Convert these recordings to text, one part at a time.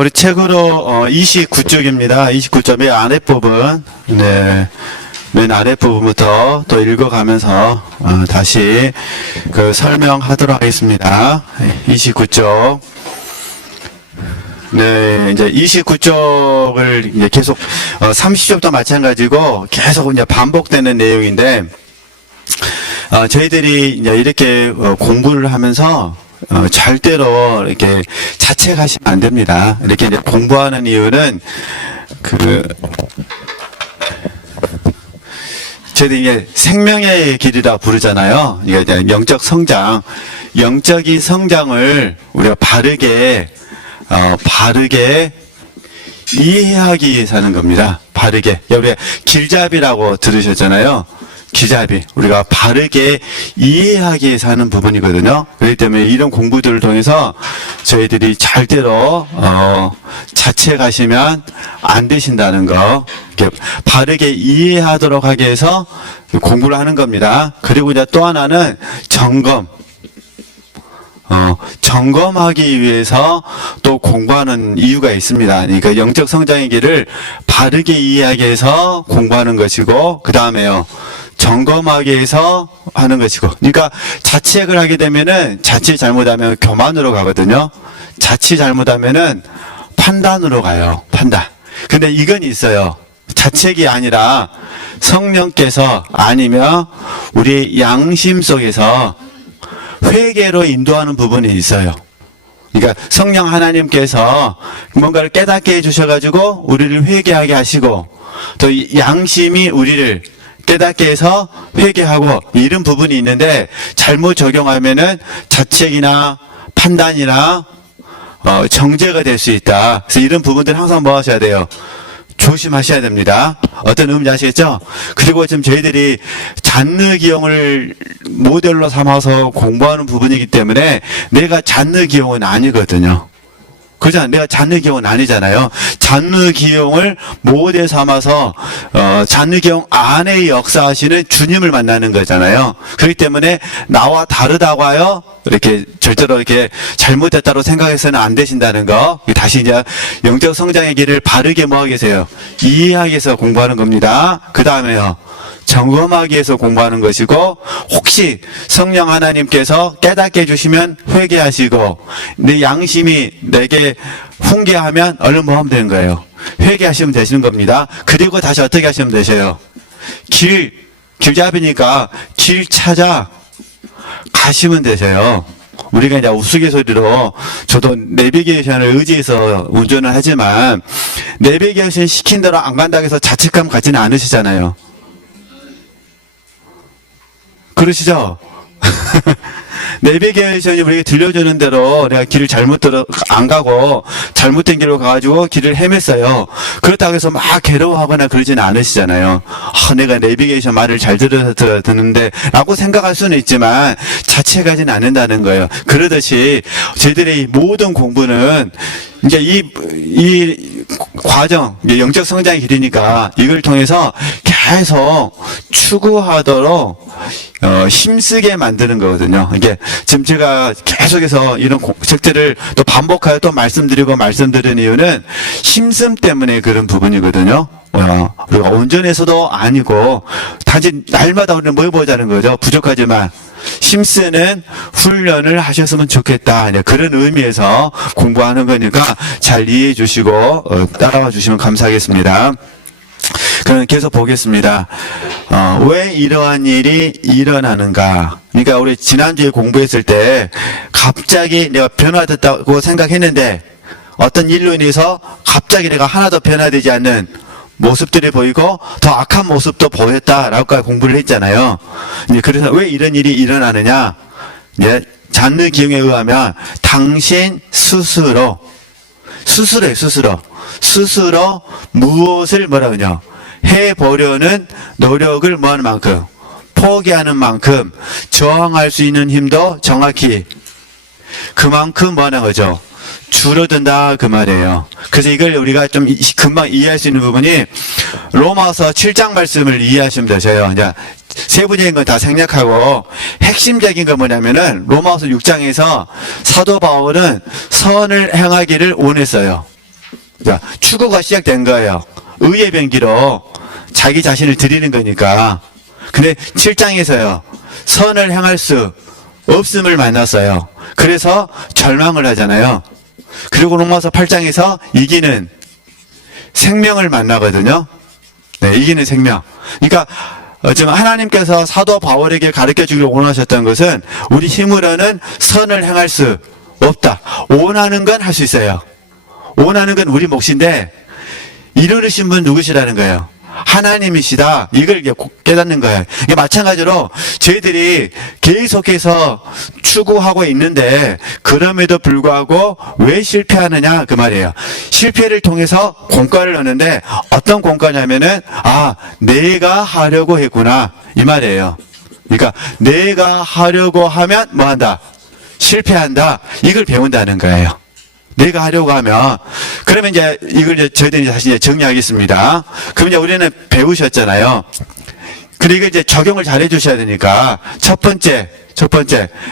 우리 책으로 29쪽입니다. 29쪽의 아랫부분, 네, 맨 아랫부분부터 또 읽어가면서 다시 설명하도록 하겠습니다. 29쪽. 네, 이제 29쪽을 이제 계속 30쪽도 마찬가지고 계속 이제 반복되는 내용인데, 저희들이 이제 이렇게 공부를 하면서 절대로 이렇게 자책하시면 안 됩니다. 이렇게 이제 공부하는 이유는 저희들이 이게 생명의 길이라 부르잖아요. 이게 이제 영적 성장, 영적인 성장을 우리가 바르게 이해하기 위해서 하는 겁니다. 바르게. 우리가 길잡이라고 들으셨잖아요. 길잡이. 우리가 바르게 이해하기 위해서 하는 부분이거든요. 그렇기 때문에 이런 공부들을 통해서 저희들이 절대로 자책하시면 안 되신다는 거, 이렇게 바르게 이해하도록 하기 위해서 공부를 하는 겁니다. 그리고 이제 또 하나는 점검하기 위해서 또 공부하는 이유가 있습니다. 그러니까 영적 성장의 길을 바르게 이해하기 위해서 공부하는 것이고, 그 다음에요, 점검하기 위해서 하는 것이고. 그러니까 자책을 하게 되면은, 자칫 잘못하면 교만으로 가거든요. 자칫 잘못하면은 판단으로 가요. 판단. 근데 이건 있어요. 자책이 아니라 성령께서 아니면 우리 양심 속에서 회개로 인도하는 부분이 있어요. 그러니까 성령 하나님께서 뭔가를 깨닫게 해주셔가지고 우리를 회개하게 하시고, 또 양심이 우리를 깨닫게 해서 회개하고, 이런 부분이 있는데 잘못 적용하면은 자책이나 판단이나 정죄가 될 수 있다. 그래서 이런 부분들 항상 뭐 하셔야 돼요? 조심하셔야 됩니다. 어떤 의미인지 아시겠죠? 그리고 지금 저희들이 잔느 기용을 모델로 삼아서 공부하는 부분이기 때문에 내가 잔느 기용은 아니거든요. 그죠? 내가 잔느 기용은 아니잖아요. 잔느 기용을 모델 삼아서 잔느 기용 안에 역사하시는 주님을 만나는 거잖아요. 그렇기 때문에 나와 다르다고 하여 이렇게 절대로 이렇게 잘못됐다고 생각해서는 안 되신다는 거. 다시 이제 영적 성장의 길을 바르게 뭐 하게 되세요? 이해하기 위해서 공부하는 겁니다. 그 다음에요, 점검하기 위해서 공부하는 것이고, 혹시 성령 하나님께서 깨닫게 해주시면 회개하시고, 내 양심이 내게 훈계하면 얼른 뭐 하면 되는 거예요? 회개하시면 되시는 겁니다. 그리고 다시 어떻게 하시면 되세요? 길잡이니까 길 찾아 가시면 되세요. 우리가 이제 우스갯소리로, 저도 내비게이션을 의지해서 운전을 하지만 내비게이션 시킨 대로 안 간다고 해서 자책감 갖지는 않으시잖아요. 그러시죠? 내비게이션이 우리가 들려주는 대로 내가 길을 안 가고 잘못된 길로 가가지고 길을 헤맸어요. 그렇다고 해서 막 괴로워하거나 그러지는 않으시잖아요. 내가 내비게이션 말을 잘 듣는데 라고 생각할 수는 있지만 자책하지는 않는다는 거예요. 그러듯이 저희들의 모든 공부는 이제 이 과정, 영적 성장의 길이니까 이걸 통해서 계속 추구하도록 힘쓰게 만드는 거거든요. 이게 지금 제가 계속해서 이런 책들을 또 반복하여 또 말씀드리는 이유는 힘씀 때문에 그런 부분이거든요. 우리가 온전해서도 아니고 단지 날마다 우리는 뭘 보자는 거죠. 부족하지만 힘쓰는 훈련을 하셨으면 좋겠다. 그런 의미에서 공부하는 거니까 잘 이해해 주시고 따라와 주시면 감사하겠습니다. 그럼 계속 보겠습니다. 왜 이러한 일이 일어나는가? 그러니까 우리 지난주에 공부했을 때 갑자기 내가 변화됐다고 생각했는데 어떤 일로 인해서 갑자기 내가 하나도 변화되지 않는 모습들이 보이고 더 악한 모습도 보였다라고 공부를 했잖아요. 그래서 왜 이런 일이 일어나느냐? 잔느 기용에 의하면 당신 스스로 무엇을 뭐라고요? 해보려는 노력을 뭐하는 만큼, 포기하는 만큼 저항할 수 있는 힘도 정확히 그만큼 뭐하는 거죠? 줄어든다 그 말이에요. 그래서 이걸 우리가 좀 금방 이해할 수 있는 부분이 로마서 7장 말씀을 이해하시면 되세요. 이제 세부적인 건 다 생략하고 핵심적인 건 뭐냐면은 로마서 6장에서 사도 바울은 선을 행하기를 원했어요. 자, 추구가 시작된 거예요. 의의 병기로 자기 자신을 드리는 거니까. 근데 7장에서요. 선을 행할 수 없음을 만났어요. 그래서 절망을 하잖아요. 그리고 로마서 8장에서 이기는 생명을 만나거든요. 네, 이기는 생명. 그러니까 지금 하나님께서 사도 바울에게 가르쳐 주기를 원하셨던 것은 우리 힘으로는 선을 행할 수 없다. 원하는 건 할 수 있어요. 원하는 건 우리 몫인데 이루신 분 누구시라는 거예요? 하나님이시다. 이걸 깨닫는 거예요. 이게 마찬가지로 저희들이 계속해서 추구하고 있는데 그럼에도 불구하고 왜 실패하느냐 그 말이에요. 실패를 통해서 공과를 얻는데 어떤 공과냐면은 내가 하려고 했구나 이 말이에요. 그러니까 내가 하려고 하면 뭐 한다? 실패한다. 이걸 배운다는 거예요. 내가 하려고 하면. 그러면 이제 이걸 저희들이 다시 정리하겠습니다. 그럼 이제 우리는 배우셨잖아요. 그리고 이제 적용을 잘 해주셔야 되니까. 첫 번째.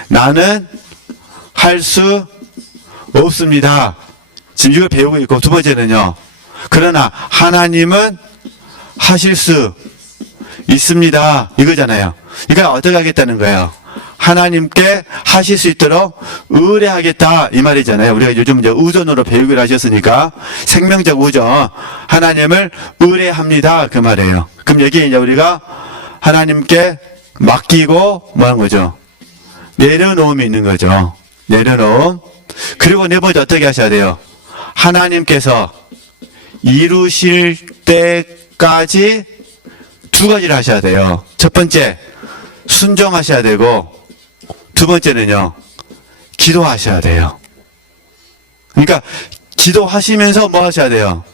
나는 할 수 없습니다. 지금 이걸 배우고 있고, 두 번째는요. 그러나 하나님은 하실 수 있습니다. 이거잖아요. 그러니까 어떻게 하겠다는 거예요? 하나님께 하실 수 있도록 의뢰하겠다 이 말이잖아요. 우리가 요즘 이제 의존으로 배우기로 하셨으니까 생명적 의존 하나님을 의뢰합니다 그 말이에요. 그럼 여기에 이제 우리가 하나님께 맡기고 뭐 하는 거죠? 내려놓음이 있는 거죠. 내려놓음. 그리고 네 번째 어떻게 하셔야 돼요? 하나님께서 이루실 때까지 두 가지를 하셔야 돼요. 첫 번째 순종하셔야 되고 두 번째는요, 기도하셔야 돼요. 그러니까 기도하시면서 뭐 하셔야 돼요?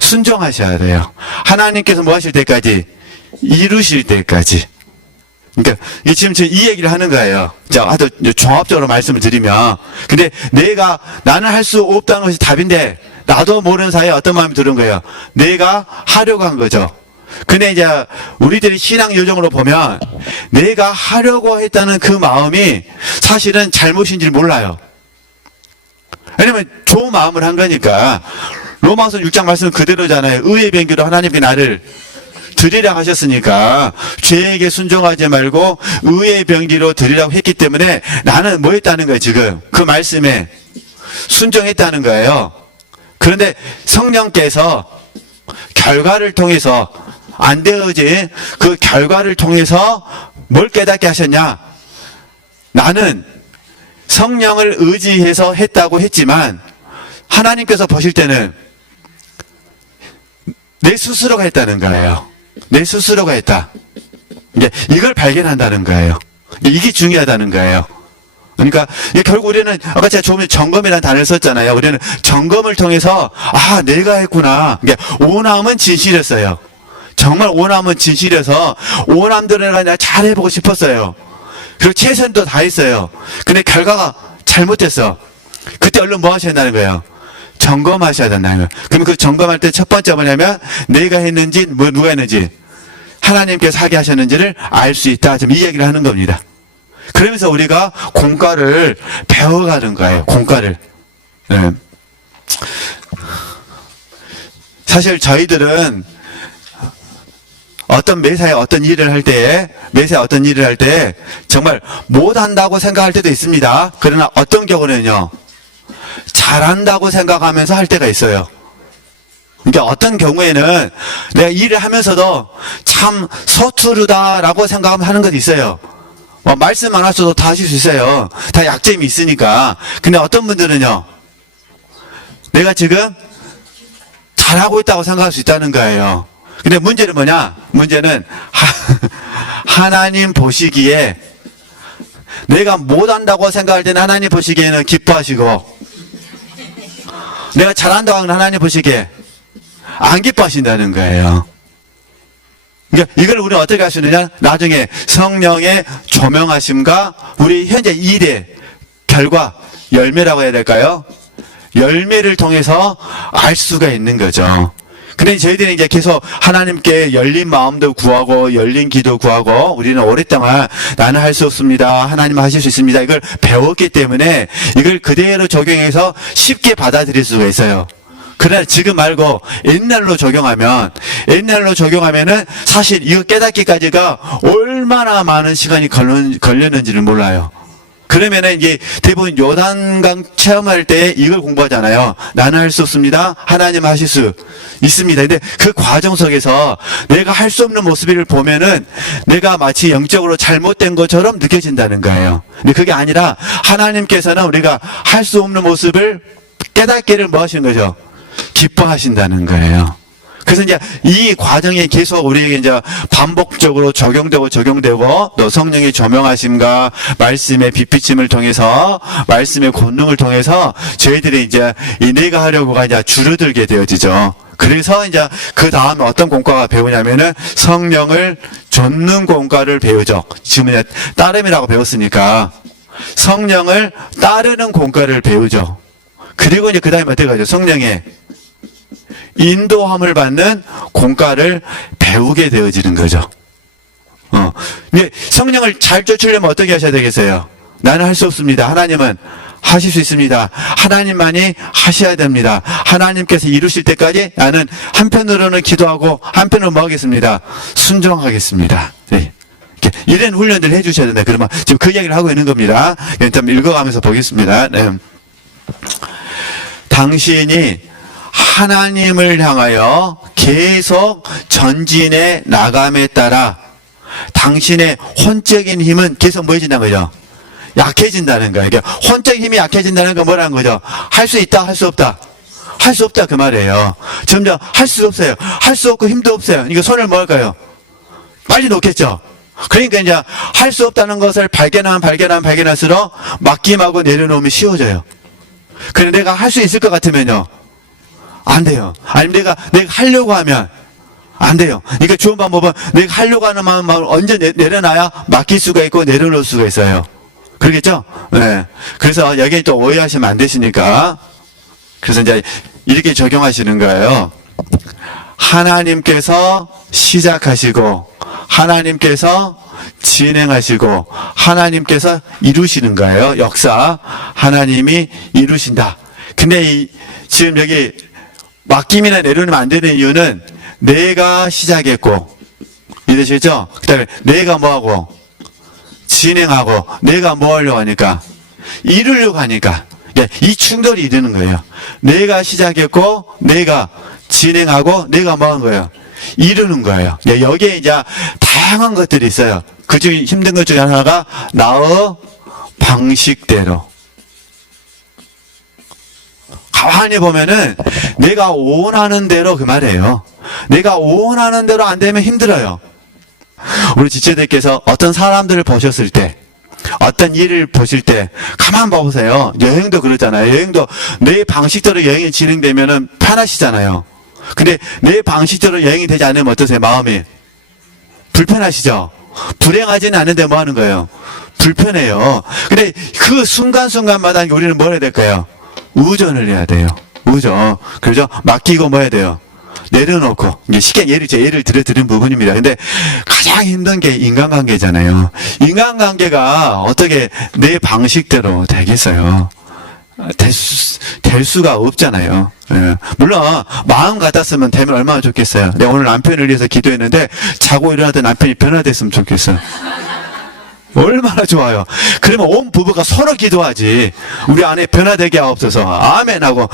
순종하셔야 돼요. 하나님께서 뭐 하실 때까지? 이루실 때까지. 그러니까 지금 이 얘기를 하는 거예요. 자, 하도 종합적으로 말씀을 드리면, 근데 나는 할 수 없다는 것이 답인데 나도 모르는 사이에 어떤 마음이 드는 거예요? 내가 하려고 한 거죠. 근데 이제 우리들이 신앙 요정으로 보면 내가 하려고 했다는 그 마음이 사실은 잘못인지 몰라요. 왜냐면 좋은 마음을 한 거니까. 로마서 6장 말씀 그대로잖아요. 의의 병기로 하나님께 나를 드리라고 하셨으니까 죄에게 순종하지 말고 의의 병기로 드리라고 했기 때문에 나는 뭐 했다는 거예요 지금. 그 말씀에 순종했다는 거예요. 그런데 성령께서 결과를 통해서 안 되어진 그 결과를 통해서 뭘 깨닫게 하셨냐? 나는 성령을 의지해서 했다고 했지만 하나님께서 보실 때는 내 스스로가 했다는 거예요. 내 스스로가 했다. 이걸 발견한다는 거예요. 이게 중요하다는 거예요. 그러니까 결국 우리는 아까 제가 조금 전에 점검이라는 단어를 썼잖아요. 우리는 점검을 통해서 내가 했구나. 오남은 진실했어요. 정말 오남은 진실해서 오남들을 내가 잘 해보고 싶었어요. 그리고 최선도 다했어요. 근데 결과가 잘못됐어. 그때 얼른 뭐 하셔야 한다는 거예요? 점검하셔야 된다는 거예요. 그러면 그 점검할 때 첫 번째 뭐냐면 내가 했는지 누가 했는지 하나님께서 하게 하셨는지를 알 수 있다. 지금 이 얘기를 하는 겁니다. 그러면서 우리가 공과를 배워가는 거예요. 공과를. 네. 사실 저희들은 매사에 어떤 일을 할 때 정말 못한다고 생각할 때도 있습니다. 그러나 어떤 경우는요, 잘한다고 생각하면서 할 때가 있어요. 그러니까 어떤 경우에는 내가 일을 하면서도 참 서투르다라고 생각하는 것도 있어요. 말씀 안 하셔도 다 하실 수 있어요. 다 약점이 있으니까. 근데 어떤 분들은요, 내가 지금 잘하고 있다고 생각할 수 있다는 거예요. 근데 문제는 뭐냐? 문제는 하나님 보시기에 내가 못한다고 생각할 때는 하나님 보시기에는 기뻐하시고 내가 잘한다고 하는 하나님 보시기에 안 기뻐하신다는 거예요. 그러니까 이걸 우리는 어떻게 할 수 있느냐? 나중에 성령의 조명하심과 우리 현재 일의 결과, 열매라고 해야 될까요? 열매를 통해서 알 수가 있는 거죠. 근데 저희들이 이제 계속 하나님께 열린 마음도 구하고 열린 기도 구하고 우리는 오랫동안 나는 할 수 없습니다. 하나님 하실 수 있습니다. 이걸 배웠기 때문에 이걸 그대로 적용해서 쉽게 받아들일 수가 있어요. 그러나 지금 말고 옛날로 적용하면은 사실 이거 깨닫기까지가 얼마나 많은 시간이 걸렸는지를 몰라요. 그러면은 이게 대부분 요단강 체험할 때 이걸 공부하잖아요. 나는 할 수 없습니다. 하나님 하실 수 있습니다. 근데 그 과정 속에서 내가 할 수 없는 모습을 보면은 내가 마치 영적으로 잘못된 것처럼 느껴진다는 거예요. 근데 그게 아니라 하나님께서는 우리가 할 수 없는 모습을 깨닫기를 뭐 하시는 거죠? 기뻐하신다는 거예요. 그래서 이제 이 과정이 계속 우리에게 이제 반복적으로 적용되고 또 성령의 조명하심과 말씀의 빛비침을 통해서 말씀의 권능을 통해서 저희들이 이제 이 내가 하려고가 이제 줄어들게 되어지죠. 그래서 이제 그 다음에 어떤 공과가 배우냐면은 성령을 좇는 공과를 배우죠. 지금 이제 따름이라고 배웠으니까 성령을 따르는 공과를 배우죠. 그리고 이제 그 다음에 어떻게 가죠? 성령의 인도함을 받는 공과를 배우게 되어지는 거죠. 근데 성령을 잘 쫓으려면 어떻게 하셔야 되겠어요? 나는 할 수 없습니다. 하나님은 하실 수 있습니다. 하나님만이 하셔야 됩니다. 하나님께서 이루실 때까지 나는 한편으로는 기도하고 한편으로 뭐 하겠습니다? 순종하겠습니다. 네. 이런 훈련들을 해주셔야 된다. 그러면 지금 그 이야기를 하고 있는 겁니다. 좀 읽어가면서 보겠습니다. 네. 당신이 하나님을 향하여 계속 전진해 나감에 따라 당신의 혼적인 힘은 계속 뭐해진다는 거죠? 약해진다는 거예요. 그러니까 혼적 힘이 약해진다는 건 뭐라는 거죠? 할 수 있다, 할 수 없다. 할 수 없다 그 말이에요. 점점 할 수 없어요. 할 수 없고 힘도 없어요. 그러니까 손을 뭐 할까요? 빨리 놓겠죠. 그러니까 이제 할 수 없다는 것을 발견할수록 맡김하고 내려놓으면 쉬워져요. 그런데 내가 할 수 있을 것 같으면요, 안 돼요. 아니면 내가 하려고 하면 안 돼요. 그러니까 좋은 방법은 내가 하려고 하는 마음을 언제 내려놔야 맡길 수가 있고 내려놓을 수가 있어요. 그러겠죠? 네. 그래서 여기 또 오해하시면 안 되시니까. 그래서 이제 이렇게 적용하시는 거예요. 하나님께서 시작하시고, 하나님께서 진행하시고, 하나님께서 이루시는 거예요. 역사. 하나님이 이루신다. 근데 지금 여기 맡김이나 내려놓으면 안 되는 이유는 내가 시작했고, 이해되시죠? 그 다음에 내가 뭐하고, 진행하고, 내가 뭐 하려고 하니까, 이루려고 하니까, 이 충돌이 이르는 거예요. 내가 시작했고, 내가 진행하고, 내가 뭐 한 거예요? 이루는 거예요. 여기에 이제 다양한 것들이 있어요. 그 중에 힘든 것 중에 하나가 나의 방식대로. 가만히 보면은 내가 원하는 대로 그 말이에요. 내가 원하는 대로 안 되면 힘들어요. 우리 지체들께서 어떤 사람들을 보셨을 때, 어떤 일을 보실 때 가만 봐보세요. 여행도 그렇잖아요. 여행도 내 방식대로 여행이 진행되면은 편하시잖아요. 근데 내 방식대로 여행이 되지 않으면 어떠세요? 마음이 불편하시죠? 불행하지는 않은데 뭐 하는 거예요? 불편해요. 근데 그 순간순간마다 우리는 뭘 해야 될까요? 우전을 해야 돼요. 우전. 그죠? 맡기고 뭐 해야 돼요? 내려놓고. 이게 쉽게 예를 들어드린 부분입니다. 근데 가장 힘든 게 인간관계잖아요. 인간관계가 어떻게 내 방식대로 되겠어요? 될 수가 없잖아요. 예. 물론 마음 같았으면 되면 얼마나 좋겠어요. 내가 오늘 남편을 위해서 기도했는데 자고 일어나던 남편이 변화됐으면 좋겠어요. 얼마나 좋아요. 그러면 온 부부가 서로 기도하지. 우리 아내 변화되게 하옵소서. 아멘 하고,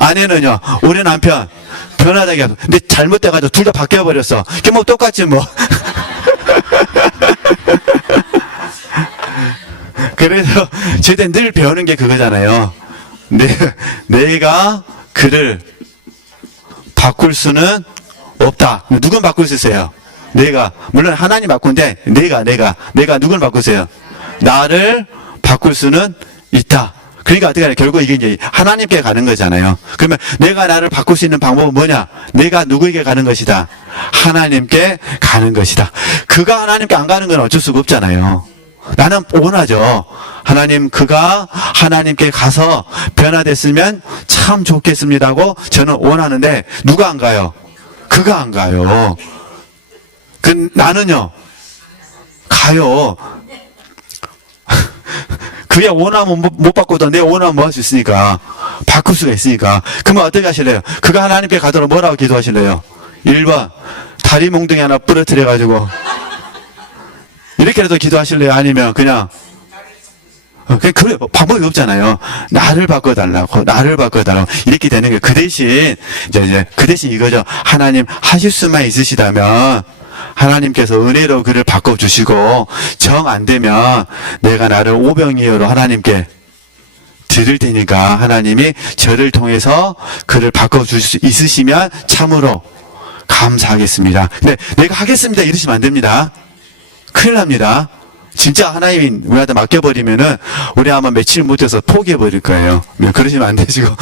아내는요, 우리 남편 변화되게 하옵소서. 근데 잘못돼가지고 둘 다 바뀌어버렸어. 그게 뭐 똑같지 뭐. 그래서 저희들 늘 배우는 게 그거잖아요. 내가 그를 바꿀 수는 없다. 누군 바꿀 수 있어요? 내가. 물론 하나님 바꾼데 내가 누굴 바꾸세요? 나를 바꿀 수는 있다. 그러니까 어떻게 하냐? 결국 이게 이제 하나님께 가는 거잖아요. 그러면 내가 나를 바꿀 수 있는 방법은 뭐냐? 내가 누구에게 가는 것이다? 하나님께 가는 것이다. 그가 하나님께 안 가는 건 어쩔 수가 없잖아요. 나는 원하죠. 하나님, 그가 하나님께 가서 변화됐으면 참 좋겠습니다고 저는 원하는데 누가 안 가요? 그가 안 가요. 나는요, 가요. 그야 원하면 못 바꾸던 내 원하면 뭐 할 수 있으니까. 바꿀 수가 있으니까. 그러면 어떻게 하실래요? 그가 하나님께 가도록 뭐라고 기도하실래요? 1번, 다리 몽둥이 하나 부러뜨려가지고, 이렇게라도 기도하실래요? 아니면 그냥, 그래, 방법이 없잖아요. 나를 바꿔달라고, 나를 바꿔달라고. 이렇게 되는 거예요. 그 대신, 그 대신 이거죠. 하나님 하실 수만 있으시다면, 하나님께서 은혜로 그를 바꿔주시고, 정 안 되면, 내가 나를 오병이어로 하나님께 드릴 테니까, 하나님이 저를 통해서 그를 바꿔주실 수 있으시면, 참으로 감사하겠습니다. 근데 내가 하겠습니다. 이러시면 안 됩니다. 큰일 납니다. 진짜 하나님이 우리한테 맡겨버리면은 우리 아마 며칠 못해서 포기해버릴 거예요. 그러시면 안 되시고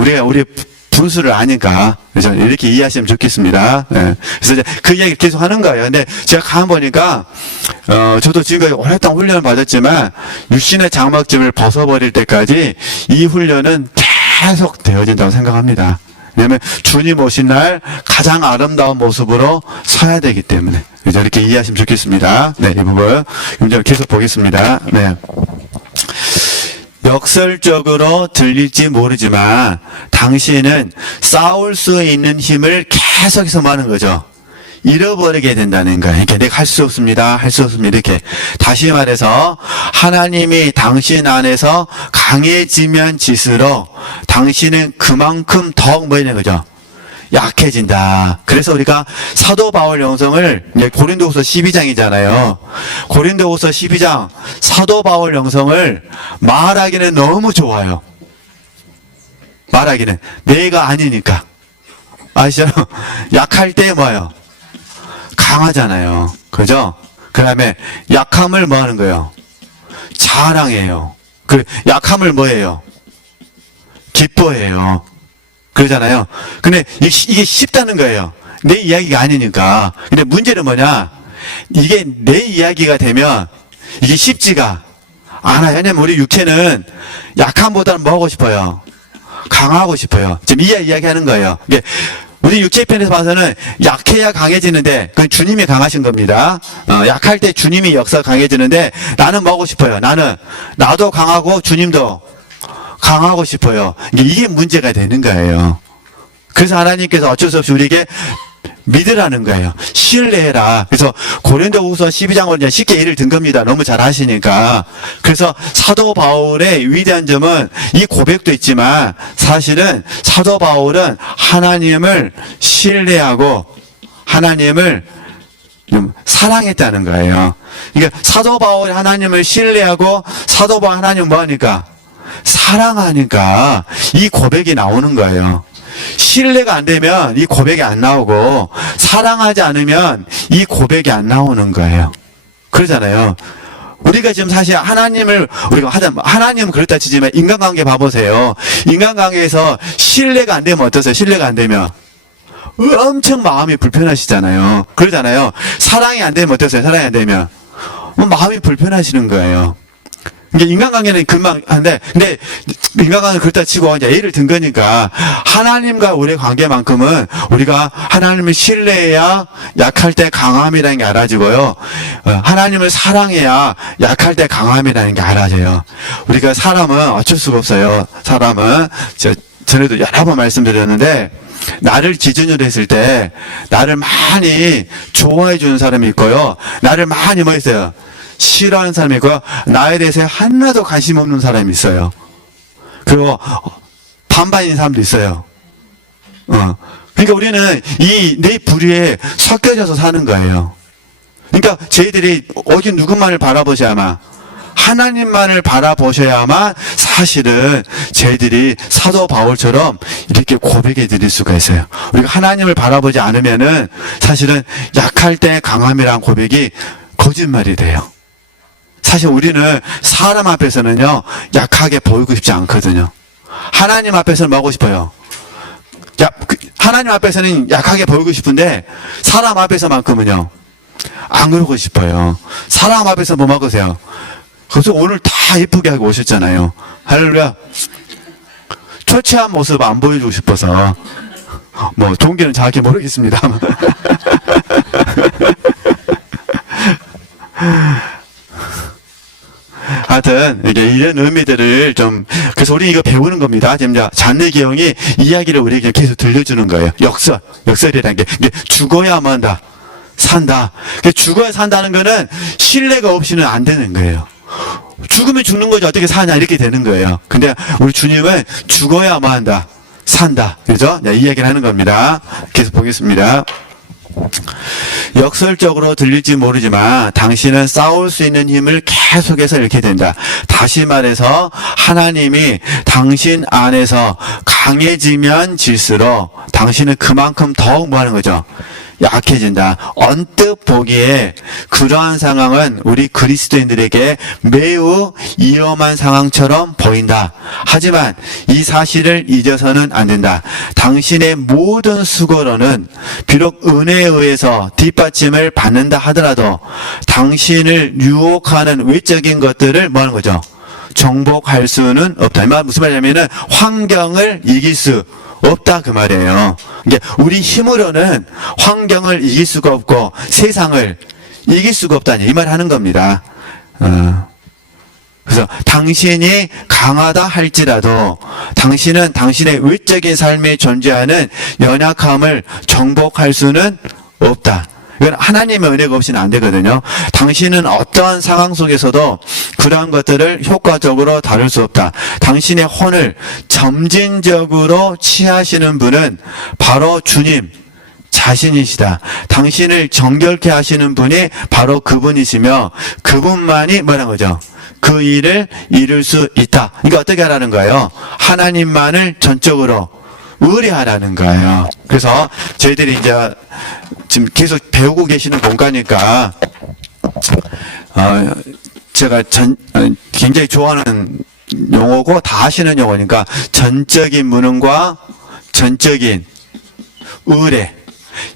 우리가 우리 분수를 아니까 그래서 이렇게 이해하시면 좋겠습니다. 네. 그래서 이제 그 이야기 계속 하는 거예요. 근데 제가 가만 보니까 저도 지금까지 오랫동안 훈련을 받았지만 육신의 장막점을 벗어버릴 때까지 이 훈련은 계속 되어진다고 생각합니다. 왜냐하면 주님 오신 날 가장 아름다운 모습으로 서야 되기 때문에 그래서 이렇게 이해하시면 좋겠습니다. 네, 이 부분 계속 보겠습니다. 네. 역설적으로 들릴지 모르지만 당신은 싸울 수 있는 힘을 계속해서 많은 거죠. 잃어버리게 된다는 거예요. 이렇게 내가 할 수 없습니다. 할 수 없습니다. 이렇게. 다시 말해서 하나님이 당신 안에서 강해지면 질수록 당신은 그만큼 더욱 뭐 있는 거죠. 약해진다. 그래서 우리가 사도 바울 영성을 고린도후서 12장이잖아요. 고린도후서 12장 사도 바울 영성을 말하기는 너무 좋아요. 말하기는 내가 아니니까. 아시죠? 약할 때 뭐예요? 강하잖아요. 그죠? 그 다음에 약함을 뭐 하는 거예요? 자랑해요. 그 약함을 뭐예요? 기뻐해요. 그러잖아요. 근데 이게 쉽다는 거예요. 내 이야기가 아니니까. 근데 문제는 뭐냐? 이게 내 이야기가 되면 이게 쉽지가 않아요. 왜냐면 우리 육체는 약함보다는 뭐 하고 싶어요? 강하고 싶어요. 지금 이야기 하는 거예요. 이게 우리 육체 편에서 봐서는 약해야 강해지는데 그건 주님이 강하신 겁니다. 약할 때 주님이 역사 강해지는데 나는 뭐 하고 싶어요? 나도 강하고 주님도 강하고 싶어요. 이게 문제가 되는 거예요. 그래서 하나님께서 어쩔 수 없이 우리에게 믿으라는 거예요. 신뢰해라. 그래서 고린도후서 12장으로 이제 쉽게 예를 든 겁니다. 너무 잘 아시니까. 그래서 사도 바울의 위대한 점은 이 고백도 있지만 사실은 사도 바울은 하나님을 신뢰하고 하나님을 사랑했다는 거예요. 그러니까 사도 바울이 하나님을 신뢰하고 사도 바울 하나님 뭐 하니까? 사랑하니까 이 고백이 나오는 거예요. 신뢰가 안 되면 이 고백이 안 나오고 사랑하지 않으면 이 고백이 안 나오는 거예요. 그러잖아요. 우리가 지금 사실 하나님을 우리가 하나님은 그렇다 치지만 인간관계 봐보세요. 인간관계에서 신뢰가 안 되면 어떠세요? 신뢰가 안 되면 엄청 마음이 불편하시잖아요. 그러잖아요. 사랑이 안 되면 어떠세요? 사랑이 안 되면 마음이 불편하시는 거예요. 이게 인간관계는 금방 한데, 근데 인간관계는 그렇다 치고 이제 예를 든 거니까 하나님과 우리의 관계만큼은 우리가 하나님을 신뢰해야 약할 때 강함이라는 게 알아지고요. 하나님을 사랑해야 약할 때 강함이라는 게 알아져요. 우리가 사람은 어쩔 수가 없어요. 사람은 전에도 여러 번 말씀드렸는데 나를 기준으로 했을 때 나를 많이 좋아해 주는 사람이 있고요. 나를 많이 뭐 있어요? 싫어하는 사람이 있고요. 나에 대해서 하나도 관심 없는 사람이 있어요. 그리고 반반인 사람도 있어요. 그러니까 우리는 이 내 부류에 섞여져서 사는 거예요. 그러니까 저희들이 어디 누구만을 바라보셔야만 하나님만을 바라보셔야만 사실은 저희들이 사도 바울처럼 이렇게 고백해 드릴 수가 있어요. 우리가 하나님을 바라보지 않으면은 사실은 약할 때 강함이란 고백이 거짓말이 돼요. 사실 우리는 사람 앞에서는요, 약하게 보이고 싶지 않거든요. 하나님 앞에서는 뭐 하고 싶어요? 하나님 앞에서는 약하게 보이고 싶은데, 사람 앞에서만큼은요, 안 그러고 싶어요. 사람 앞에서 뭐 먹으세요? 그래서 오늘 다 예쁘게 하고 오셨잖아요. 할렐루야. 초췌한 모습 안 보여주고 싶어서, 뭐, 종교는 정확히 모르겠습니다. 하여튼 이런 의미들을 좀 그래서 우리 이거 배우는 겁니다. 지금 잔내기용이 이야기를 우리에게 계속 들려주는 거예요. 역설이라는 게 죽어야 뭐 한다, 산다. 죽어야 산다는 거는 신뢰가 없이는 안 되는 거예요. 죽으면 죽는 거지 어떻게 사냐 이렇게 되는 거예요. 근데 우리 주님은 죽어야 뭐 한다, 산다. 그죠? 이 이야기를 하는 겁니다. 계속 보겠습니다. 역설적으로 들릴지 모르지만 당신은 싸울 수 있는 힘을 계속해서 잃게 된다. 다시 말해서 하나님이 당신 안에서 강해지면 질수록 당신은 그만큼 더욱 뭐 하는 거죠? 약해진다. 언뜻 보기에 그러한 상황은 우리 그리스도인들에게 매우 위험한 상황처럼 보인다. 하지만 이 사실을 잊어서는 안 된다. 당신의 모든 수고로는 비록 은혜에 의해서 뒷받침을 받는다 하더라도 당신을 유혹하는 외적인 것들을 뭐 하는 거죠? 정복할 수는 없다. 이 말 무슨 말이냐면은 환경을 이길 수 없다 그 말이에요. 이게 우리 힘으로는 환경을 이길 수가 없고 세상을 이길 수가 없다니 이 말 하는 겁니다. 그래서 당신이 강하다 할지라도 당신은 당신의 외적인 삶에 존재하는 연약함을 정복할 수는 없다. 이건 하나님의 은혜가 없이는 안 되거든요. 당신은 어떠한 상황 속에서도 그러한 것들을 효과적으로 다룰 수 없다. 당신의 혼을 점진적으로 취하시는 분은 바로 주님 자신이시다. 당신을 정결케 하시는 분이 바로 그분이시며 그분만이 뭐라는 거죠? 그 일을 이룰 수 있다. 이거 어떻게 하라는 거예요? 하나님만을 전적으로 의뢰하라는 거예요. 그래서 저희들이 이제 지금 계속 배우고 계시는 공과니까 제가 굉장히 좋아하는 용어고 다 아시는 용어니까 전적인 무능과 전적인 의뢰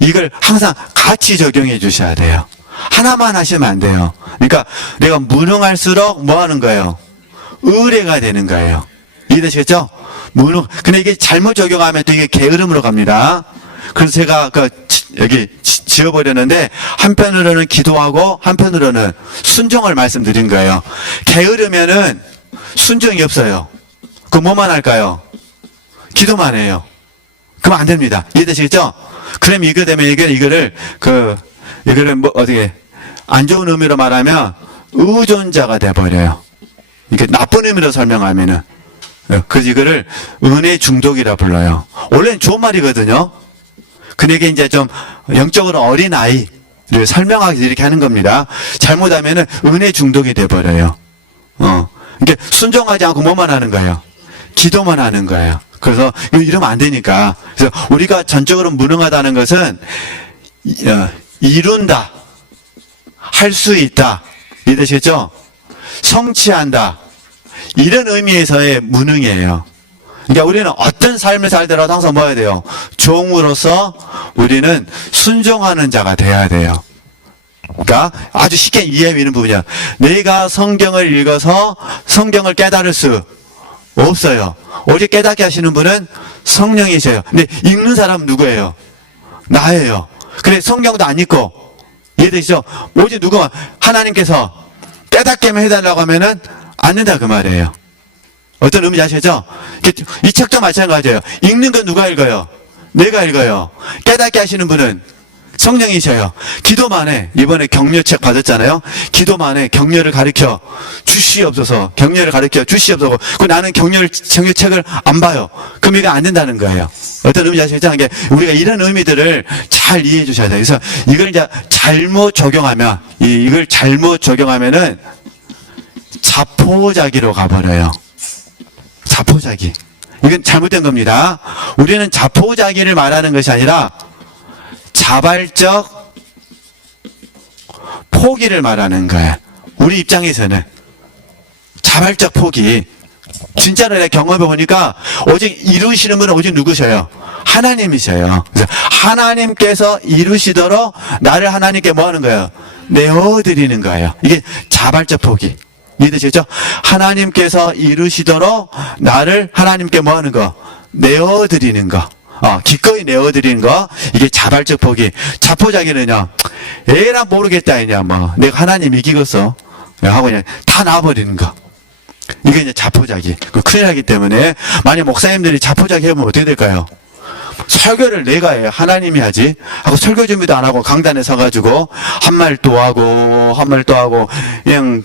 이걸 항상 같이 적용해 주셔야 돼요. 하나만 하시면 안 돼요. 그러니까 내가 무능할수록 뭐 하는 거예요? 의뢰가 되는 거예요. 이해되시겠죠? 무능. 근데 이게 잘못 적용하면 또 이게 게으름으로 갑니다. 그래서 제가 여기 지어버렸는데 한편으로는 기도하고 한편으로는 순종을 말씀드린 거예요. 게으르면은 순종이 없어요. 그럼 뭐만 할까요? 기도만 해요. 그럼 안 됩니다. 이해되시겠죠? 그럼 이거 되면 이거를 뭐 어떻게 안 좋은 의미로 말하면 의존자가 돼버려요. 이게 나쁜 의미로 설명하면은 그래서 이거를 은혜 중독이라 불러요. 원래는 좋은 말이거든요. 근데 이게 이제 좀 영적으로 어린 아이를 설명하기 이렇게 하는 겁니다. 잘못하면은 은혜 중독이 돼버려요. 이게 순종하지 않고 뭐만 하는 거예요? 기도만 하는 거예요. 그래서 이러면 안 되니까. 그래서 우리가 전적으로 무능하다는 것은 이룬다, 할 수 있다, 이해되시겠죠? 성취한다. 이런 의미에서의 무능이에요. 그러니까 우리는 어떤 삶을 살더라도 항상 뭐 해야 돼요? 종으로서 우리는 순종하는 자가 돼야 돼요. 그러니까 아주 쉽게 이해하는 부분이야. 내가 성경을 읽어서 성경을 깨달을 수 없어요. 오직 깨닫게 하시는 분은 성령이세요. 근데 읽는 사람은 누구예요? 나예요. 그래 성경도 안 읽고 이해되시죠? 오직 누구? 하나님께서 깨닫게만 해달라고 하면은 안 된다 그 말이에요. 어떤 의미인지 아시죠? 이 책도 마찬가지예요. 읽는 건 누가 읽어요? 내가 읽어요. 깨닫게 하시는 분은 성령이셔요. 기도만 해. 이번에 격려책 받았잖아요. 기도만 해. 격려를 가르쳐 주시옵소서. 격려를 가르쳐 주시옵소서. 그 나는 격려책을 안 봐요. 그럼 이거 안 된다는 거예요. 어떤 의미인지 아시죠? 이게 우리가 이런 의미들을 잘 이해해 주셔야 돼요. 그래서 이걸 이제 잘못 적용하면 이걸 잘못 적용하면은 자포자기로 가버려요. 자포자기. 이건 잘못된 겁니다. 우리는 자포자기를 말하는 것이 아니라 자발적 포기를 말하는 거야. 우리 입장에서는 자발적 포기. 진짜로 내가 경험해 보니까 오직 이루시는 분은 오직 누구셔요? 하나님이셔요. 그래서 하나님께서 이루시도록 나를 하나님께 뭐 하는 거예요? 내어드리는 거예요. 이게 자발적 포기. 이해되시죠? 하나님께서 이루시도록 나를 하나님께 뭐 하는 거? 내어드리는 거. 기꺼이 내어드리는 거. 이게 자발적 포기. 자포자기는요, 에라 모르겠다, 그냥 뭐. 내가 하나님 이기겠어. 하고 그냥 다 놔버리는 거. 이게 이제 자포자기. 큰일 나기 때문에, 만약 목사님들이 자포자기 해보면 어떻게 될까요? 설교를 내가 해. 하나님이 하지. 하고 설교 준비도 안 하고 강단에 서가지고, 한 말 또 하고, 한 말 또 하고, 그냥,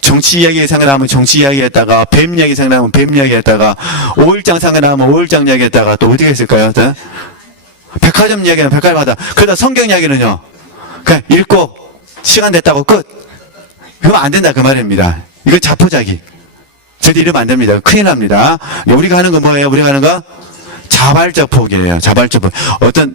정치 이야기 생각나면 정치 이야기 했다가, 뱀 이야기 생각나면 뱀 이야기 했다가, 5일장 생각나면 5일장 이야기 했다가, 또 어디가 있을까요? 백화점 이야기는 백화점마다. 그러다 성경 이야기는요, 그냥 읽고, 시간 됐다고 끝. 그러면 안 된다, 그 말입니다. 이거 자포자기. 절대 이러면 안 됩니다. 큰일 납니다. 우리가 하는 거 뭐예요? 우리가 하는 거? 자발적 포기예요. 자발적 포기.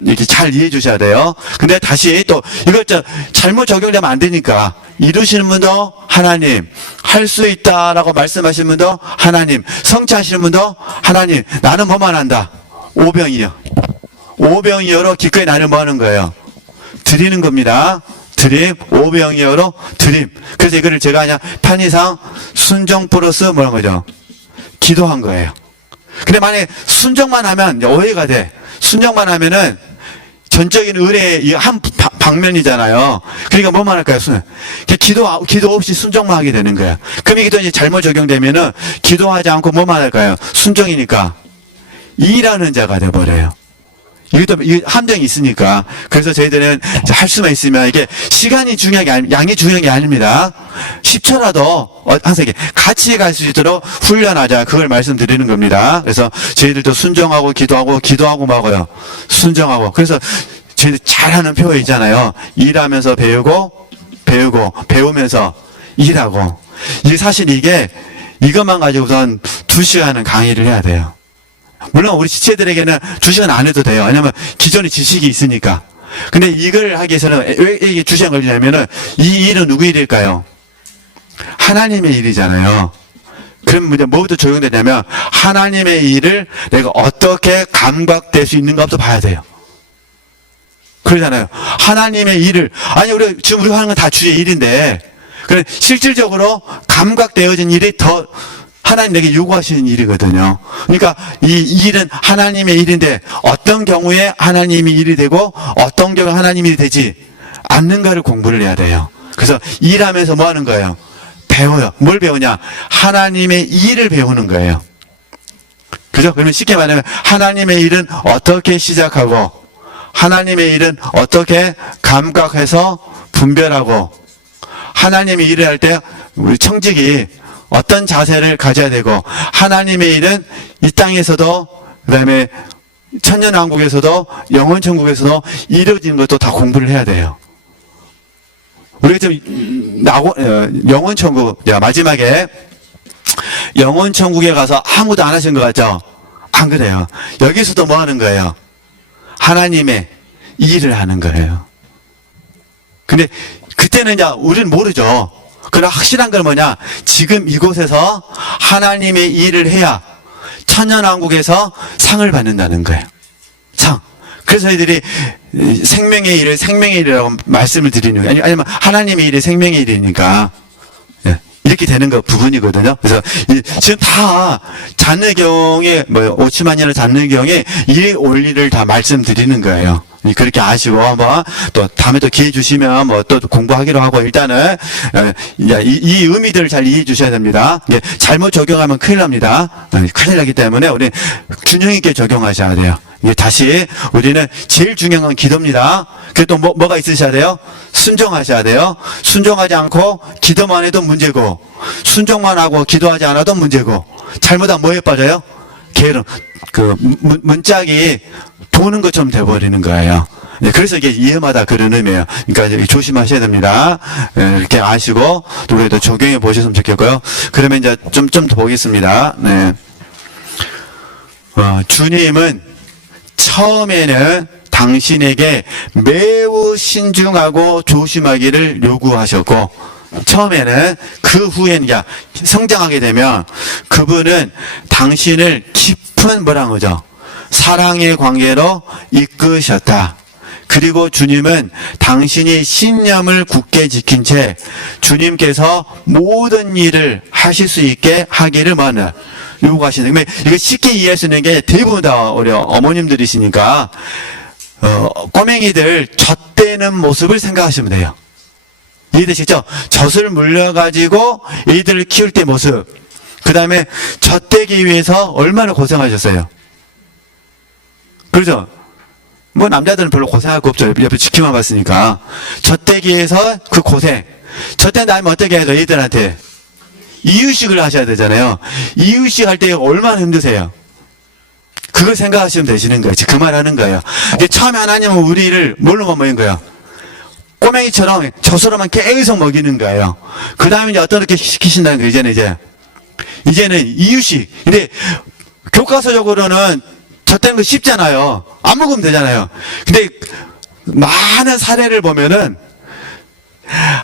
이렇게 잘 이해해 주셔야 돼요. 근데 다시 또, 이걸 잘못 적용되면 안 되니까. 이루시는 분도 하나님, 할 수 있다라고 말씀하시는 분도 하나님, 성취하시는 분도 하나님, 나는 뭐만 한다? 오병이요. 오병이어로 기꺼이 나를 뭐 하는 거예요? 드리는 겁니다. 드림, 오병이어로 드림. 그래서 이거를 제가 그냥 편의상 순종 플러스 뭐란 거죠? 기도한 거예요. 근데 만약에 순종만 하면 오해가 돼. 순종만 하면은 전적인 의뢰의 한 방면이잖아요. 그러니까 뭐만 할까요? 기도 없이 순종만 하게 되는 거야. 그럼 이게 또 이제 잘못 적용되면은 기도하지 않고 뭐만 할까요? 순종이니까 일하는 자가 돼버려요. 이것도 함정이 있으니까. 그래서 저희들은 할 수만 있으면 이게 시간이 중요한 게 양이 중요한 게 아닙니다. 10초라도 항상 이렇게 같이 갈 수 있도록 훈련하자. 그걸 말씀드리는 겁니다. 그래서 저희들도 순종하고 기도하고 뭐고요? 순종하고. 그래서 저희들 잘하는 표 있잖아요. 일하면서 배우면서 일하고. 이게 사실 이것만 가지고선 2시간은 강의를 해야 돼요. 물론 우리 지체들에게는 2시간 안 해도 돼요. 왜냐면 기존의 지식이 있으니까. 근데 이걸 하기 위해서는 왜 이게 2시간 걸리냐면은 이 일은 누구 일일까요? 하나님의 일이잖아요. 그럼 이제 뭐부터 적용되냐면 하나님의 일을 내가 어떻게 감각될 수 있는가부터 봐야 돼요. 그러잖아요. 하나님의 일을, 아니, 지금 우리가 하는 건 다 주의 일인데, 그래, 실질적으로 감각되어진 일이 더 하나님 내게 요구하시는 일이거든요. 그러니까 이 일은 하나님의 일인데 어떤 경우에 하나님이 일이 되고 어떤 경우에 하나님이 일이 되지 않는가를 공부를 해야 돼요. 그래서 일하면서 뭐 하는 거예요? 배워요. 뭘 배우냐? 하나님의 일을 배우는 거예요. 그죠? 그러면 쉽게 말하면 하나님의 일은 어떻게 시작하고 하나님의 일은 어떻게 감각해서 분별하고 하나님의 일을 할 때 우리 청직이 어떤 자세를 가져야 되고 하나님의 일은 이 땅에서도 그다음에 천년왕국에서도 영원천국에서도 이루어지는 것도 다 공부를 해야 돼요. 우리가 지금 영원천국 마지막에 영원천국에 가서 아무도 안 하신 것 같죠? 안 그래요. 여기서도 뭐 하는 거예요? 하나님의 일을 하는 거예요. 근데 그때는 이제 우리는 모르죠. 그러나 확실한 건 뭐냐? 지금 이곳에서 하나님의 일을 해야 천년왕국에서 상을 받는다는 거예요. 상. 그래서 저희들이 생명의 일을 생명의 일이라고 말씀을 드리는 거예요. 아니면 하나님의 일이 생명의 일이니까. 이렇게 되는 거 부분이거든요. 그래서 지금 다 잔느경에 5천만 년을 잔느경에 이 원리를 다 말씀드리는 거예요. 그렇게 아시고 한번 또 다음에 또 기회 주시면 또 공부하기로 하고 일단은 이 의미들을 잘 이해해 주셔야 됩니다. 잘못 적용하면 큰일 납니다. 큰일 나기 때문에 우리 균형 있게 적용하셔야 돼요. 다시 우리는 제일 중요한 건 기도입니다. 그래도 뭐가 있으셔야 돼요? 순종하셔야 돼요. 순종하지 않고 기도만 해도 문제고 순종만 하고 기도하지 않아도 문제고 잘못하면 뭐에 빠져요? 게으름. 문짝이 도는 것처럼 돼버리는 거예요. 그래서 이게 이해마다 그런 의미예요. 그러니까 조심하셔야 됩니다. 이렇게 아시고 또 우리도 적용해 보셨으면 좋겠고요. 그러면 이제 좀 더 보겠습니다. 네. 주님은 처음에는 당신에게 매우 신중하고 조심하기를 요구하셨고 처음에는 그 후에는 성장하게 되면 그분은 당신을 깊은 뭐라는 거죠? 사랑의 관계로 이끄셨다. 그리고 주님은 당신이 신념을 굳게 지킨 채 주님께서 모든 일을 하실 수 있게 하기를 요구하시는. 그러면 이거 쉽게 이해할 수 있는 게 대부분 다 우리 어머님들이시니까 꼬맹이들 젖대는 모습을 생각하시면 돼요. 이해되시죠? 젖을 물려가지고 애들을 키울 때 모습. 그 다음에 젖대기 위해서 얼마나 고생하셨어요. 그렇죠? 뭐 남자들은 별로 고생할 거 없죠. 옆에 지켜만 봤으니까. 젖대기 위해서 그 고생. 젖대 나면 어떻게 해야 돼? 애들한테 이유식을 하셔야 되잖아요. 이유식 할 때 얼마나 힘드세요? 그걸 생각하시면 되시는 거예요. 그 말 하는 거예요. 이제 처음에 하나님은 우리를 뭘로 먹인 거예요? 꼬맹이처럼 젖으로만 계속 먹이는 거예요. 그 다음에 이제 어떻게 시키신다는 거예요. 이제는 이유식. 근데 교과서적으로는 젖대는 거 쉽잖아요. 안 먹으면 되잖아요. 근데 많은 사례를 보면은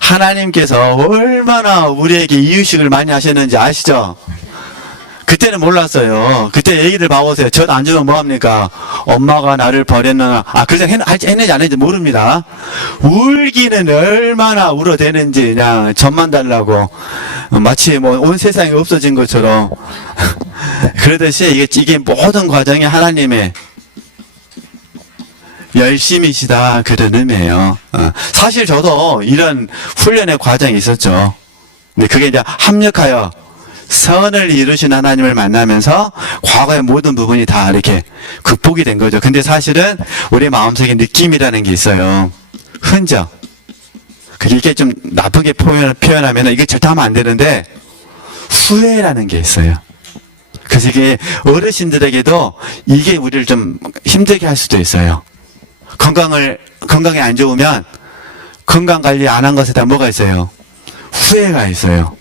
하나님께서 얼마나 우리에게 이유식을 많이 하셨는지 아시죠? 그때는 몰랐어요. 그때 얘기를 봐보세요. 젖 안 주면 뭐합니까? 엄마가 나를 버렸나. 그래서 했는지 안 했는지 모릅니다. 울기는 얼마나 울어대는지 그냥 젖만 달라고. 마치 뭐 온 세상이 없어진 것처럼. 그러듯이 이게 모든 과정이 하나님의 열심이시다 그런 의미예요. 사실 저도 이런 훈련의 과정이 있었죠. 근데 그게 이제 합력하여 선을 이루신 하나님을 만나면서 과거의 모든 부분이 다 이렇게 극복이 된 거죠. 근데 사실은 우리 마음속에 느낌이라는 게 있어요. 흔적. 이게 좀 나쁘게 표현하면 이게 절대 하면 안 되는데 후회라는 게 있어요. 그래서 이게 어르신들에게도 이게 우리를 좀 힘들게 할 수도 있어요. 건강이 안 좋으면 건강 관리 안 한 것에 다 뭐가 있어요? 후회가 있어요.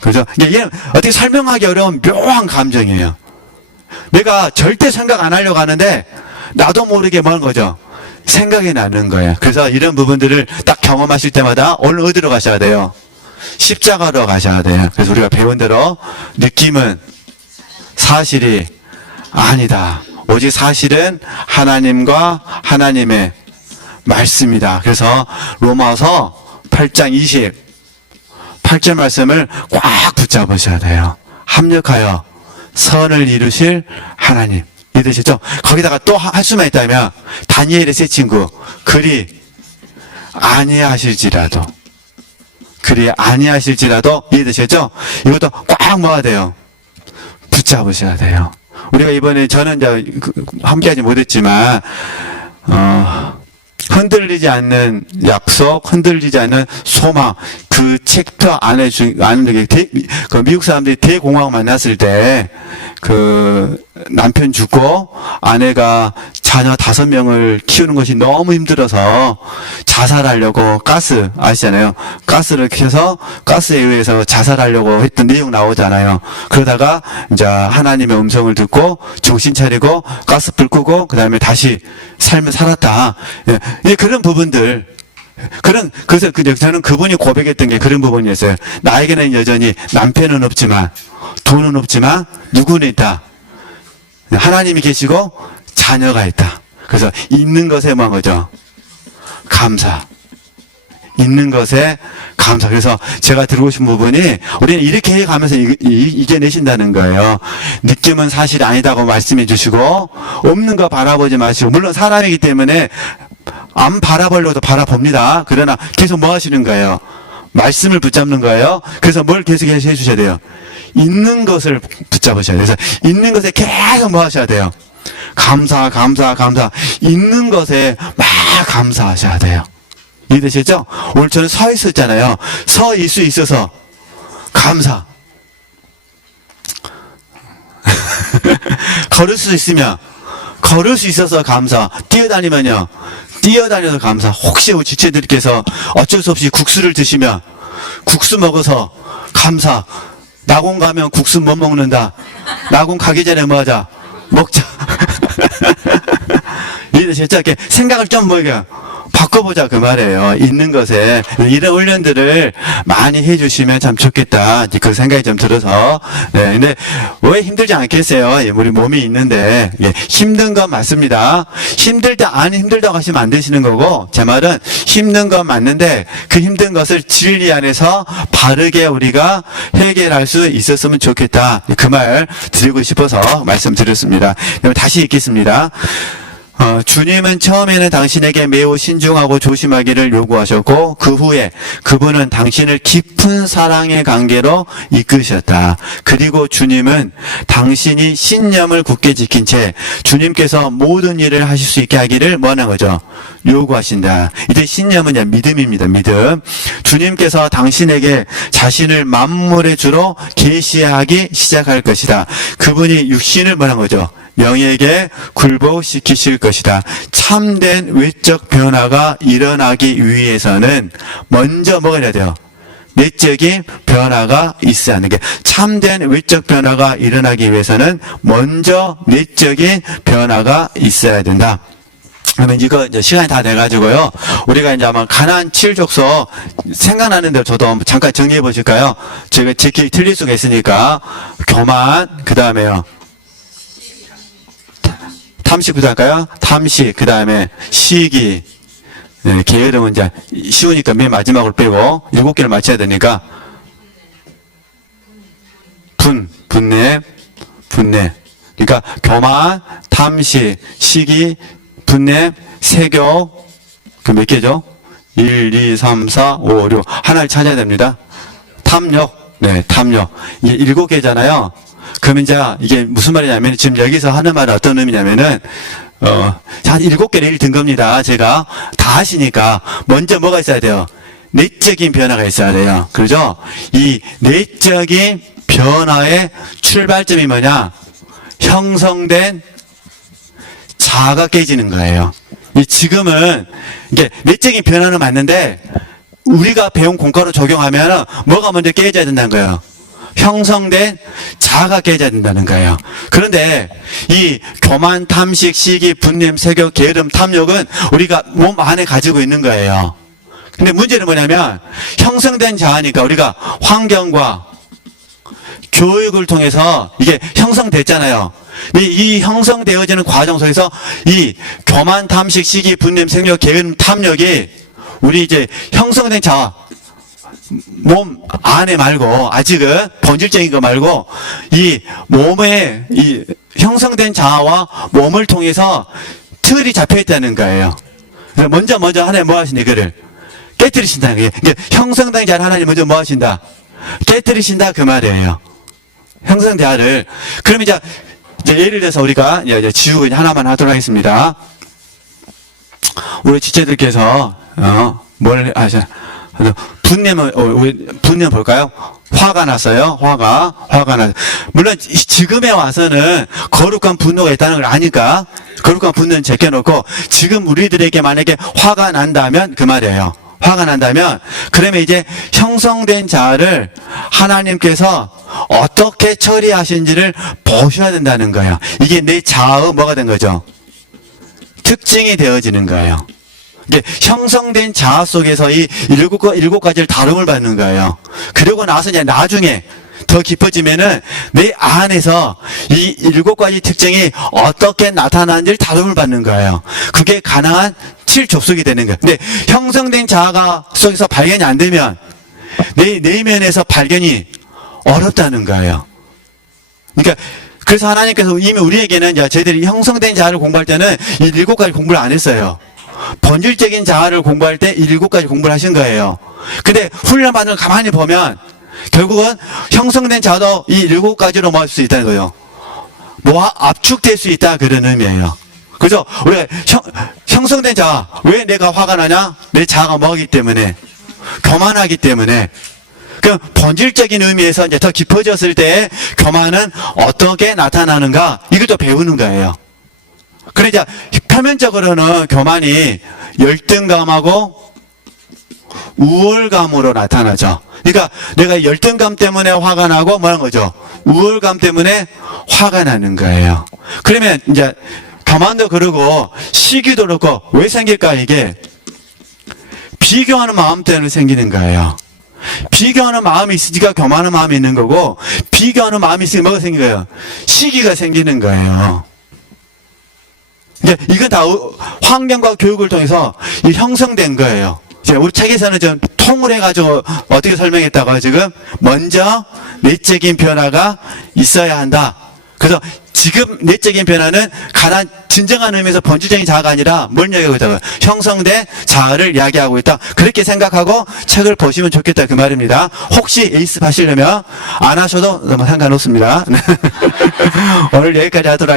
그죠? 이게 어떻게 설명하기 어려운 묘한 감정이에요. 내가 절대 생각 안 하려고 하는데 나도 모르게 뭐 하는 거죠? 생각이 나는 거예요. 그래서 이런 부분들을 딱 경험하실 때마다 오늘 어디로 가셔야 돼요? 십자가로 가셔야 돼요. 그래서 우리가 배운 대로 느낌은 사실이 아니다. 오직 사실은 하나님과 하나님의 말씀이다. 그래서 로마서 8장 28절 말씀을 꽉 붙잡으셔야 돼요. 합력하여 선을 이루실 하나님. 이해되시죠? 거기다가 또 할 수만 있다면 다니엘의 세 친구 그리 아니하실지라도 이해되시죠? 이것도 꽉 모아야 돼요. 붙잡으셔야 돼요. 우리가 이번에 저는 이제 함께하지 못했지만 흔들리지 않는 약속, 흔들리지 않는 소망, 그 챕터 안에 그 미국 사람들이 대공황 만났을 때 그 남편 죽고 아내가 자녀 5명을 키우는 것이 너무 힘들어서 자살하려고 가스 아시잖아요. 가스를 켜서 가스에 의해서 자살하려고 했던 내용 나오잖아요. 그러다가 이제 하나님의 음성을 듣고 정신 차리고 가스불 끄고 그 다음에 다시 삶을 살았다. 예, 그런 부분들. 그래서 저는 그분이 고백했던 게 그런 부분이었어요. 나에게는 여전히 남편은 없지만, 돈은 없지만, 누구는 있다. 하나님이 계시고, 자녀가 있다. 그래서 있는 것에 뭐한 거죠? 감사. 있는 것에 감사. 그래서 제가 들고 싶은 부분이, 우리는 이렇게 해가면서 이겨내신다는 거예요. 느낌은 사실이 아니다고 말씀해 주시고, 없는 거 바라보지 마시고, 물론 사람이기 때문에, 안 바라보려도 바라봅니다. 그러나 계속 뭐 하시는 거예요? 말씀을 붙잡는 거예요. 그래서 뭘 계속 해주셔야 돼요? 있는 것을 붙잡으셔야 돼요. 그래서 있는 것에 계속 뭐 하셔야 돼요? 감사. 있는 것에 막 감사하셔야 돼요. 이해되시죠? 오늘 저는 서 있었잖아요. 서 있을 수 있어서 감사. 걸을 수 있으면 걸을 수 있어서 감사. 뛰어다니면요. 뛰어다녀서 감사. 혹시 우리 지체들께서 어쩔 수 없이 국수를 드시면 국수 먹어서 감사. 낙원 가면 국수 못 먹는다. 낙원 가기 전에 뭐 하자? 먹자. 이해되셨죠? 이렇게 생각을 좀 바꿔보자 그 말이에요. 있는 것에 이런 훈련들을 많이 해주시면 참 좋겠다. 그 생각이 좀 들어서. 네, 근데 왜 힘들지 않겠어요? 우리 몸이 있는데 힘든 건 맞습니다. 힘들 때 안 힘들다고 하시면 안 되시는 거고 제 말은 힘든 건 맞는데 그 힘든 것을 진리 안에서 바르게 우리가 해결할 수 있었으면 좋겠다. 그 말 드리고 싶어서 말씀드렸습니다. 다시 읽겠습니다. 주님은 처음에는 당신에게 매우 신중하고 조심하기를 요구하셨고 그 후에 그분은 당신을 깊은 사랑의 관계로 이끄셨다. 그리고 주님은 당신이 신념을 굳게 지킨 채 주님께서 모든 일을 하실 수 있게 하기를 뭐하는 거죠? 요구하신다. 이때 신념은 믿음입니다. 믿음. 주님께서 당신에게 자신을 만물의 주로 계시하기 시작할 것이다. 그분이 육신을 뭐라는 거죠? 영에게 굴복시키실 것이다. 참된 외적 변화가 일어나기 위해서는 먼저 뭐가 해야 돼요? 내적인 변화가 있어야 하는 게, 참된 외적 변화가 일어나기 위해서는 먼저 내적인 변화가 있어야 된다. 그러면 이거 이제 시간이 다 돼가지고요. 우리가 이제 아마 가나안 7족서 생각나는 대로 저도 한번 잠깐 정리해 보실까요? 제가 제 기억이 틀릴 수가 있으니까. 교만, 그 다음에요. 탐식부터 할까요? 탐식, 그 다음에 시기, 네, 게으름은 이제 쉬우니까 맨 마지막으로 빼고 7개를 맞춰야 되니까. 분내. 그러니까 교만, 탐식, 시기, 분내, 세교, 그 몇 개죠? 1, 2, 3, 4, 5, 6. 하나를 찾아야 됩니다. 탐욕. 네, 탐욕. 이게 7개잖아요. 그러면 이제 이게 무슨 말이냐면, 지금 여기서 하는 말은 어떤 의미냐면은, 한 7개를 예를 든 겁니다. 제가 다 하시니까. 먼저 뭐가 있어야 돼요? 내적인 변화가 있어야 돼요. 그러죠? 이 내적인 변화의 출발점이 뭐냐? 형성된 자아가 깨지는 거예요. 지금은 이게 내적인 변화는 맞는데 우리가 배운 공과로 적용하면 뭐가 먼저 깨져야 된다는 거예요. 형성된 자아가 깨져야 된다는 거예요. 그런데 이 교만, 탐식, 시기, 분냄, 세교, 게으름, 탐욕은 우리가 몸 안에 가지고 있는 거예요. 근데 문제는 뭐냐면 형성된 자아니까 우리가 환경과 교육을 통해서 이게 형성됐잖아요. 이 형성되어지는 과정 속에서 이 교만, 탐식, 시기, 분냄, 세교, 게으름, 탐욕이 우리 이제 형성된 자아, 몸 안에 말고, 아직은 본질적인 거 말고, 이 몸에 이 형성된 자아와 몸을 통해서 틀이 잡혀 있다는 거예요. 먼저 하나님 뭐 하신다, 이거를? 깨뜨리신다는 거예요. 형성된 자를 하나님 먼저 뭐 하신다? 깨뜨리신다, 그 말이에요. 형성된 자를. 그럼 이제 예를 들어서 우리가 이제 지우고 하나만 하도록 하겠습니다. 우리 지체들께서, 뭘 하셔? 분냄 볼까요? 화가 났어요. 화가 났. 물론 지금에 와서는 거룩한 분노가 있다는 걸 아니까 거룩한 분노는 제껴놓고 지금 우리들에게 만약에 화가 난다면 그 말이에요. 화가 난다면 그러면 이제 형성된 자아를 하나님께서 어떻게 처리하신지를 보셔야 된다는 거예요. 이게 내 자아의 뭐가 된 거죠? 특징이 되어지는 거예요. 이게 형성된 자아 속에서 이 7가지를 다룸을 받는 거예요. 그러고 나서 이제 나중에 더 깊어지면은 내 안에서 이 7가지 특징이 어떻게 나타나는지를 다룸을 받는 거예요. 그게 가능한 7족속이 되는 거예요. 근데 형성된 자아가 속에서 발견이 안 되면 내 내면에서 발견이 어렵다는 거예요. 그러니까 그래서 하나님께서 이미 우리에게는 저희들이 형성된 자아를 공부할 때는 이 7가지 공부를 안 했어요. 본질적인 자아를 공부할 때 7가지 공부를 하신 거예요. 근데 훈련받는 걸 가만히 보면 결국은 형성된 자아도 이 7가지로 모을 수 있다는 거예요. 압축될 수 있다, 그런 의미예요. 그죠? 우리가 형성된 자아, 왜 내가 화가 나냐? 내 자아가 뭐하기 때문에? 교만하기 때문에. 그 본질적인 의미에서 이제 더 깊어졌을 때 교만은 어떻게 나타나는가? 이것도 배우는 거예요. 그러자 표면적으로는 교만이 열등감하고 우월감으로 나타나죠. 그러니까 내가 열등감 때문에 화가 나고 뭐라는 거죠? 우월감 때문에 화가 나는 거예요. 그러면 이제 교만도 그러고 시기도 그렇고 왜 생길까? 이게 비교하는 마음 때문에 생기는 거예요. 비교하는 마음이 있으니까 교만한 마음이 있는 거고 비교하는 마음이 있으니까 뭐가 생긴 거예요? 시기가 생기는 거예요. 이건 다 환경과 교육을 통해서 형성된 거예요. 우리 책에서는 좀 통을 해가지고 어떻게 설명했다고요, 지금? 먼저 내적인 변화가 있어야 한다. 그래서 지금 내적인 변화는 가난 진정한 의미에서 본질적인 자아가 아니라 뭘 이야기하고 있다고요? 형성된 자아를 이야기하고 있다. 그렇게 생각하고 책을 보시면 좋겠다 그 말입니다. 혹시 에이스 하시려면 안 하셔도 상관없습니다. 오늘 여기까지 하도록